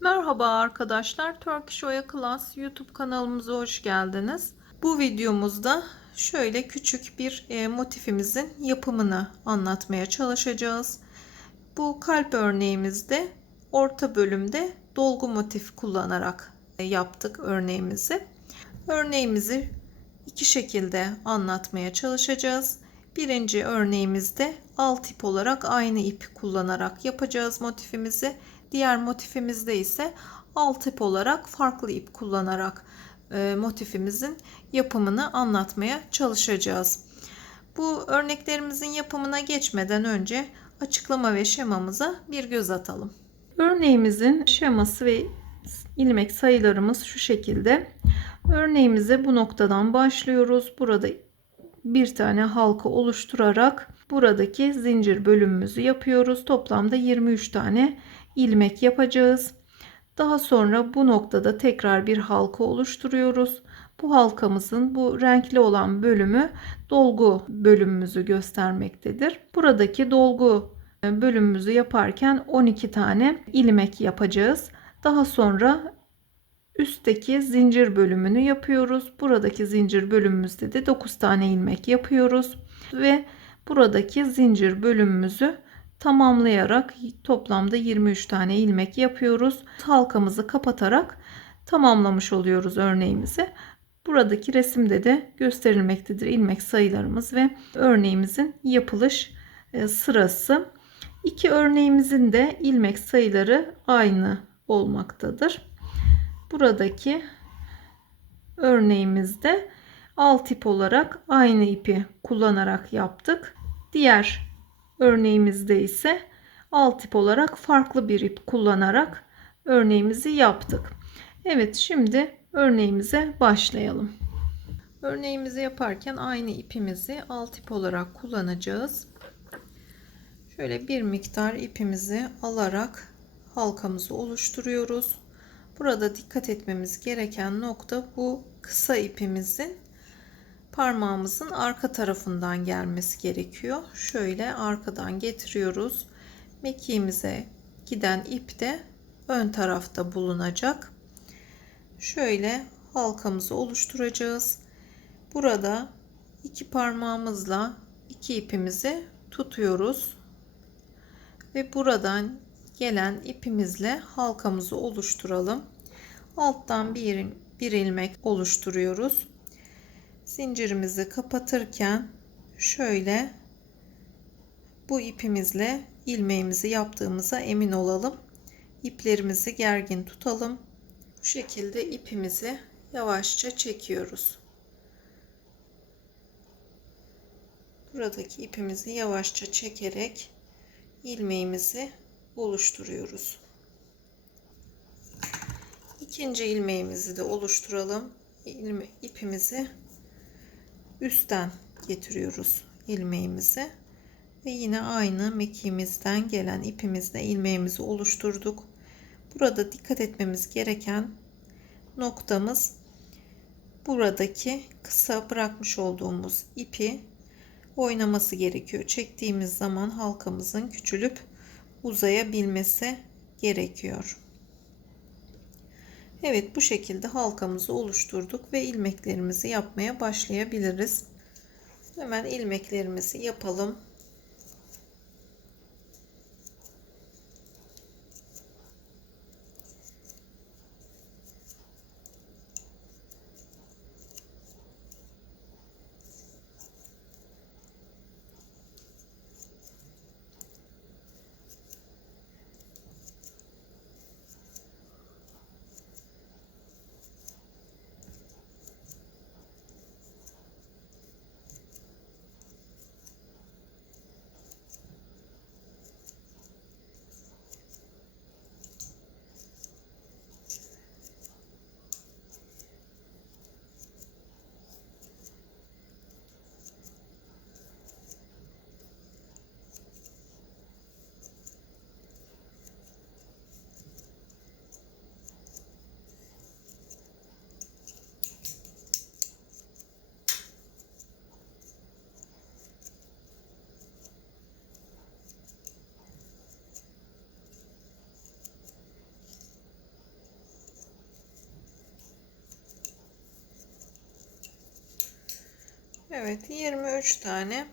Merhaba arkadaşlar, Turkish Oya Class YouTube kanalımıza hoş geldiniz. Bu videomuzda şöyle küçük bir motifimizin yapımını anlatmaya çalışacağız. Bu kalp örneğimizde orta bölümde dolgu motif kullanarak yaptık örneğimizi. Örneğimizi iki şekilde anlatmaya çalışacağız. Birinci örneğimizde alt ip olarak aynı ip kullanarak yapacağız motifimizi. Diğer motifimizde ise alt ip olarak farklı ip kullanarak motifimizin yapımını anlatmaya çalışacağız. Bu örneklerimizin yapımına geçmeden önce açıklama ve şemamıza bir göz atalım. Örneğimizin şeması ve ilmek sayılarımız şu şekilde. Örneğimize bu noktadan başlıyoruz. Burada bir tane halka oluşturarak buradaki zincir bölümümüzü yapıyoruz. Toplamda 23 tane ilmek yapacağız. Daha sonra bu noktada tekrar bir halka oluşturuyoruz. Bu halkamızın bu renkli olan bölümü dolgu bölümümüzü göstermektedir. Buradaki dolgu bölümümüzü yaparken 12 tane ilmek yapacağız. Daha sonra üstteki zincir bölümünü yapıyoruz. Buradaki zincir bölümümüzde de 9 tane ilmek yapıyoruz ve buradaki zincir bölümümüzü tamamlayarak toplamda 23 tane ilmek yapıyoruz. Halkamızı kapatarak tamamlamış oluyoruz örneğimizi. Buradaki resimde de gösterilmektedir ilmek sayılarımız ve örneğimizin yapılış sırası. İki örneğimizin de ilmek sayıları aynı olmaktadır. Buradaki örneğimizde alt ip olarak aynı ipi kullanarak yaptık. Diğer örneğimizde ise alt ip olarak farklı bir ip kullanarak örneğimizi yaptık. Evet, şimdi örneğimize başlayalım. Örneğimizi yaparken aynı ipimizi alt ip olarak kullanacağız. Şöyle bir miktar ipimizi alarak halkamızı oluşturuyoruz. Burada dikkat etmemiz gereken nokta bu kısa ipimizin parmağımızın arka tarafından gelmesi gerekiyor. Şöyle arkadan getiriyoruz. Mekiğimize giden ip de ön tarafta bulunacak. Şöyle halkamızı oluşturacağız. Burada iki parmağımızla iki ipimizi tutuyoruz ve buradan gelen ipimizle halkamızı oluşturalım. Alttan bir ilmek oluşturuyoruz. Zincirimizi kapatırken şöyle bu ipimizle ilmeğimizi yaptığımıza emin olalım. İplerimizi gergin tutalım. Bu şekilde ipimizi yavaşça çekiyoruz. Buradaki ipimizi yavaşça çekerek ilmeğimizi oluşturuyoruz. İkinci ilmeğimizi de oluşturalım. İpimizi üstten getiriyoruz ilmeğimizi ve yine aynı mekiğimizden gelen ipimizle ilmeğimizi oluşturduk. Burada dikkat etmemiz gereken noktamız buradaki kısa bırakmış olduğumuz ipi oynaması gerekiyor. Çektiğimiz zaman halkamızın küçülüp uzayabilmesi gerekiyor. Evet, bu şekilde halkamızı oluşturduk ve ilmeklerimizi yapmaya başlayabiliriz. Hemen ilmeklerimizi yapalım. Evet, 23 tane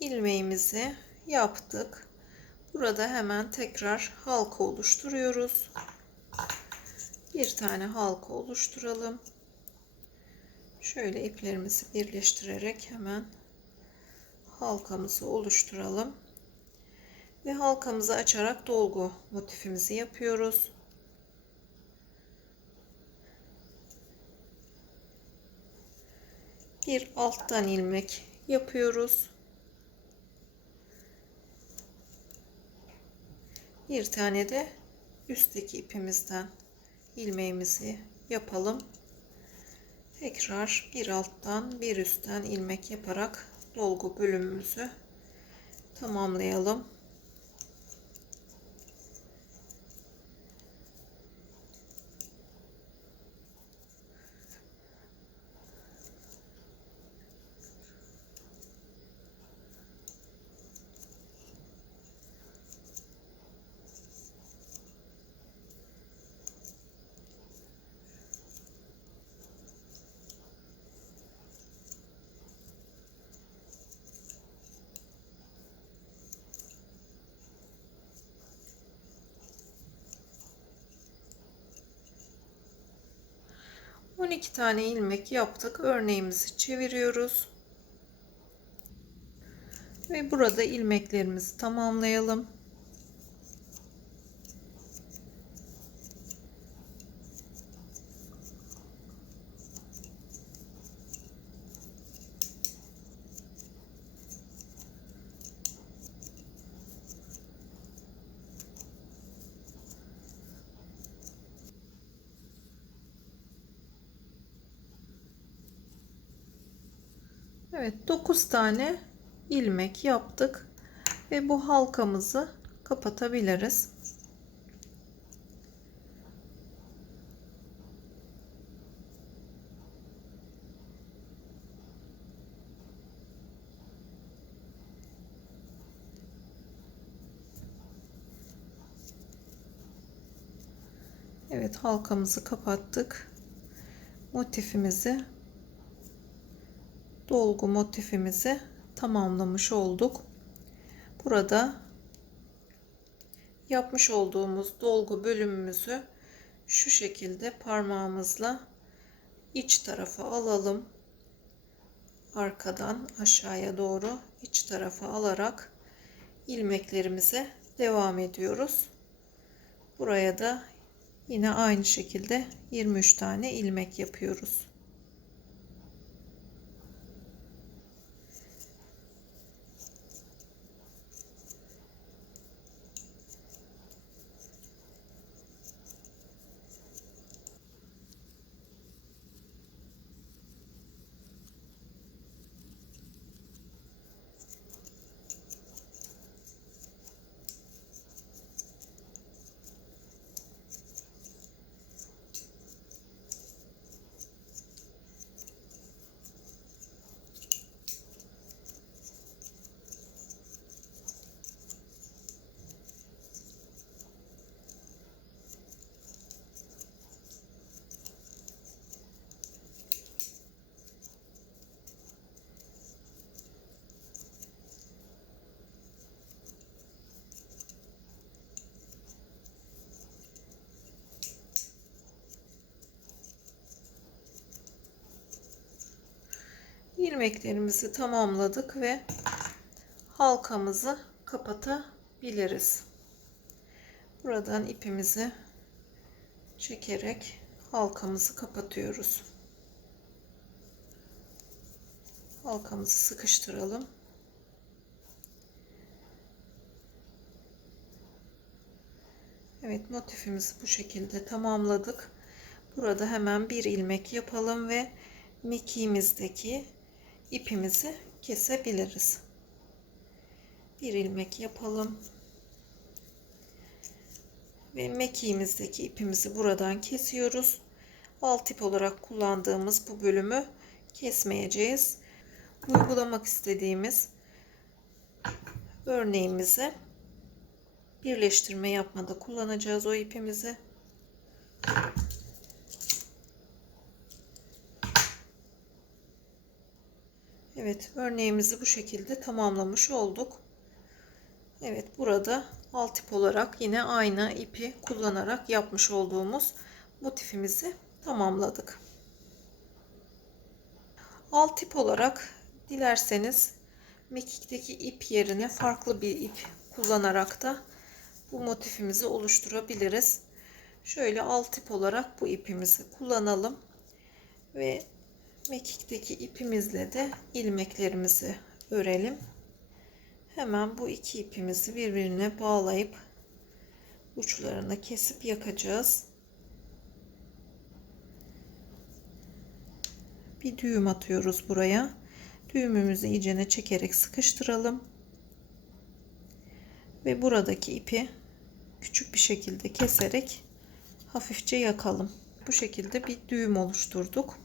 ilmeğimizi yaptık. Burada hemen tekrar halka oluşturuyoruz. Bir tane halka oluşturalım. Şöyle iplerimizi birleştirerek hemen halkamızı oluşturalım. Ve halkamızı açarak dolgu motifimizi yapıyoruz. Bir alttan ilmek yapıyoruz. Bir tane de üstteki ipimizden ilmeğimizi yapalım. Tekrar bir alttan bir üstten ilmek yaparak dolgu bölümümüzü tamamlayalım. On 12 tane ilmek yaptık. Örneğimizi çeviriyoruz. Ve burada ilmeklerimizi tamamlayalım. Evet, 9 tane ilmek yaptık ve bu halkamızı kapatabiliriz. Evet, halkamızı kapattık. Motifimizi, dolgu motifimizi tamamlamış olduk. Burada yapmış olduğumuz dolgu bölümümüzü şu şekilde parmağımızla iç tarafa alalım. Arkadan aşağıya doğru iç tarafa alarak ilmeklerimize devam ediyoruz. Buraya da yine aynı şekilde 23 tane ilmek yapıyoruz. İlmeklerimizi tamamladık ve halkamızı kapatabiliriz. Buradan ipimizi çekerek halkamızı kapatıyoruz. Halkamızı sıkıştıralım. Evet, motifimizi bu şekilde tamamladık. Burada hemen bir ilmek yapalım ve mekiğimizdeki ipimizi kesebiliriz. Bir ilmek yapalım ve mekiğimizdeki ipimizi buradan kesiyoruz. Alt ip olarak kullandığımız bu bölümü kesmeyeceğiz. Uygulamak istediğimiz örneğimizi birleştirme yapmada kullanacağız o ipimizi. Evet, örneğimizi bu şekilde tamamlamış olduk. Evet, burada alt ip olarak yine aynı ipi kullanarak yapmış olduğumuz motifimizi tamamladık. Alt ip olarak dilerseniz mekikteki ip yerine farklı bir ip kullanarak da bu motifimizi oluşturabiliriz. Şöyle alt ip olarak bu ipimizi kullanalım ve mekikteki ipimizle de ilmeklerimizi örelim. Hemen bu iki ipimizi birbirine bağlayıp uçlarını kesip yakacağız. Bir düğüm atıyoruz buraya. Düğümümüzü iyicene çekerek sıkıştıralım. Ve buradaki ipi küçük bir şekilde keserek hafifçe yakalım. Bu şekilde bir düğüm oluşturduk.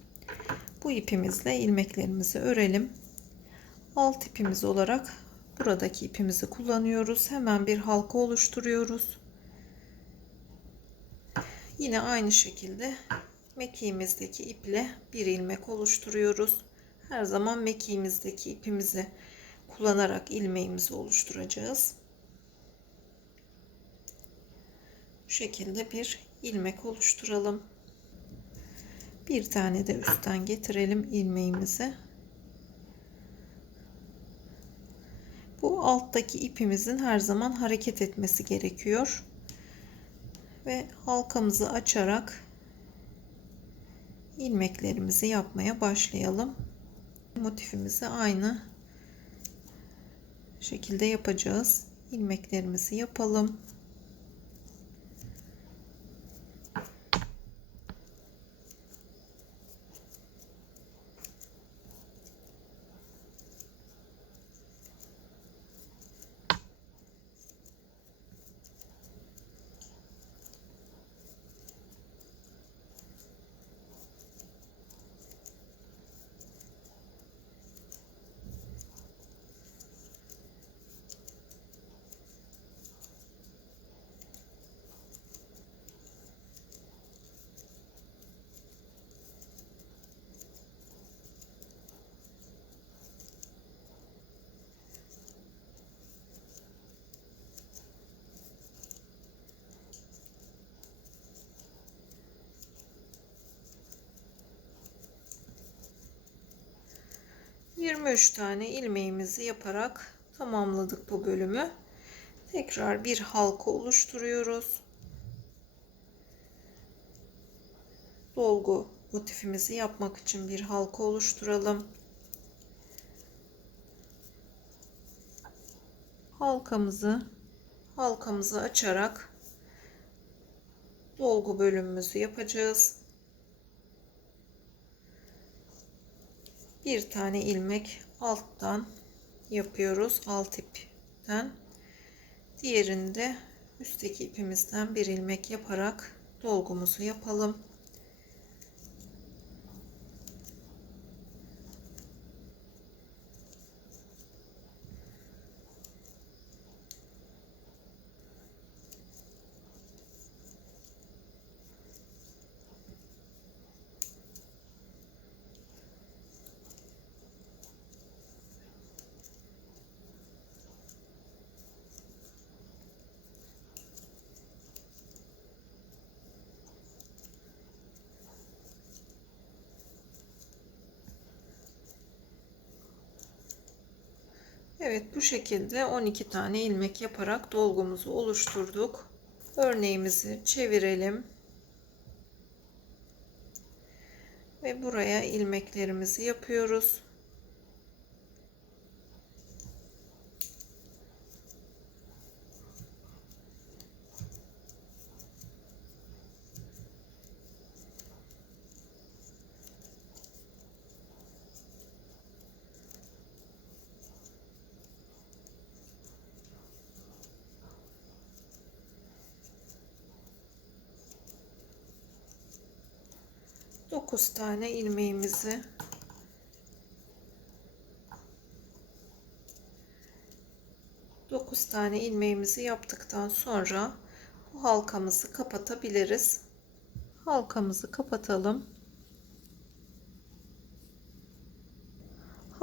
Bu ipimizle ilmeklerimizi örelim. Alt ipimiz olarak buradaki ipimizi kullanıyoruz. Hemen bir halka oluşturuyoruz. Yine aynı şekilde mekiğimizdeki iple bir ilmek oluşturuyoruz. Her zaman mekiğimizdeki ipimizi kullanarak ilmeğimizi oluşturacağız. Bu şekilde bir ilmek oluşturalım. Bir tane de üstten getirelim ilmeğimizi. Bu alttaki ipimizin her zaman hareket etmesi gerekiyor. Ve halkamızı açarak ilmeklerimizi yapmaya başlayalım. Motifimizi aynı şekilde yapacağız. İlmeklerimizi yapalım. ...23 tane ilmeğimizi yaparak tamamladık bu bölümü. Tekrar bir halka oluşturuyoruz. Dolgu motifimizi yapmak için bir halka oluşturalım. Halkamızı açarak dolgu bölümümüzü yapacağız. Bir tane ilmek alttan yapıyoruz, alt ipten. Diğerini de üstteki ipimizden bir ilmek yaparak dolgumuzu yapalım. Evet, bu şekilde 12 tane ilmek yaparak dolgumuzu oluşturduk. Örneğimizi çevirelim. Ve buraya ilmeklerimizi yapıyoruz. Dokuz tane ilmeğimizi yaptıktan sonra bu halkamızı kapatabiliriz. Halkamızı kapatalım.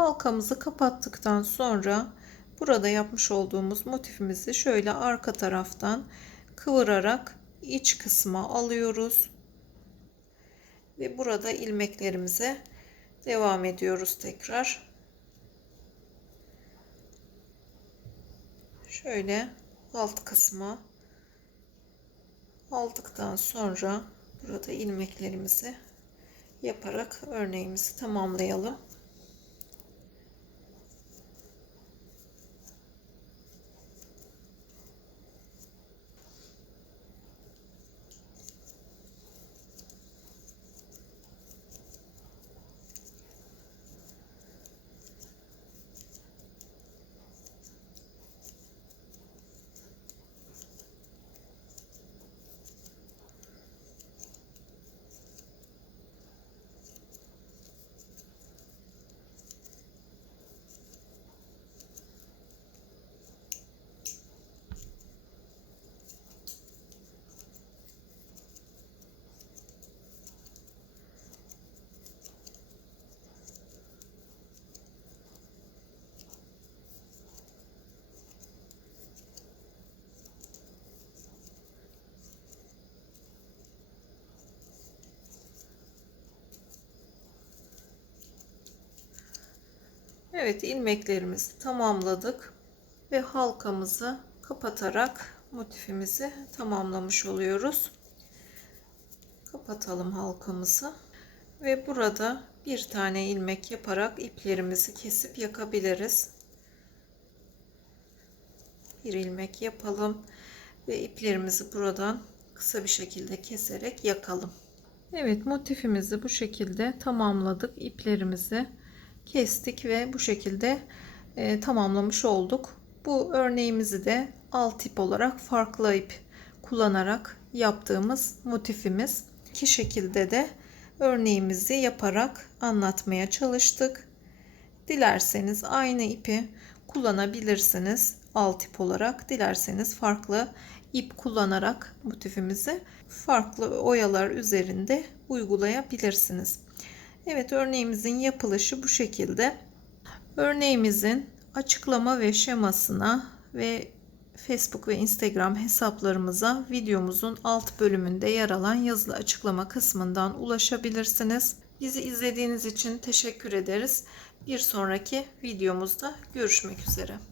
Halkamızı kapattıktan sonra burada yapmış olduğumuz motifimizi şöyle arka taraftan kıvırarak iç kısma alıyoruz. Ve burada ilmeklerimize devam ediyoruz tekrar. Şöyle alt kısma aldıktan sonra burada ilmeklerimizi yaparak örneğimizi tamamlayalım. Evet, ilmeklerimizi tamamladık ve halkamızı kapatarak motifimizi tamamlamış oluyoruz. Kapatalım halkamızı ve burada bir tane ilmek yaparak iplerimizi kesip yakabiliriz. Bir ilmek yapalım ve iplerimizi buradan kısa bir şekilde keserek yakalım. Evet, motifimizi bu şekilde tamamladık. İplerimizi kestik ve bu şekilde tamamlamış olduk. Bu örneğimizi de alt ip olarak farklı ip kullanarak yaptığımız motifimiz. İki şekilde de örneğimizi yaparak anlatmaya çalıştık. Dilerseniz aynı ipi kullanabilirsiniz alt ip olarak. Dilerseniz farklı ip kullanarak motifimizi farklı oyalar üzerinde uygulayabilirsiniz. Evet, örneğimizin yapılışı bu şekilde. Örneğimizin açıklama ve şemasına ve Facebook ve Instagram hesaplarımıza videomuzun alt bölümünde yer alan yazılı açıklama kısmından ulaşabilirsiniz. Bizi izlediğiniz için teşekkür ederiz. Bir sonraki videomuzda görüşmek üzere.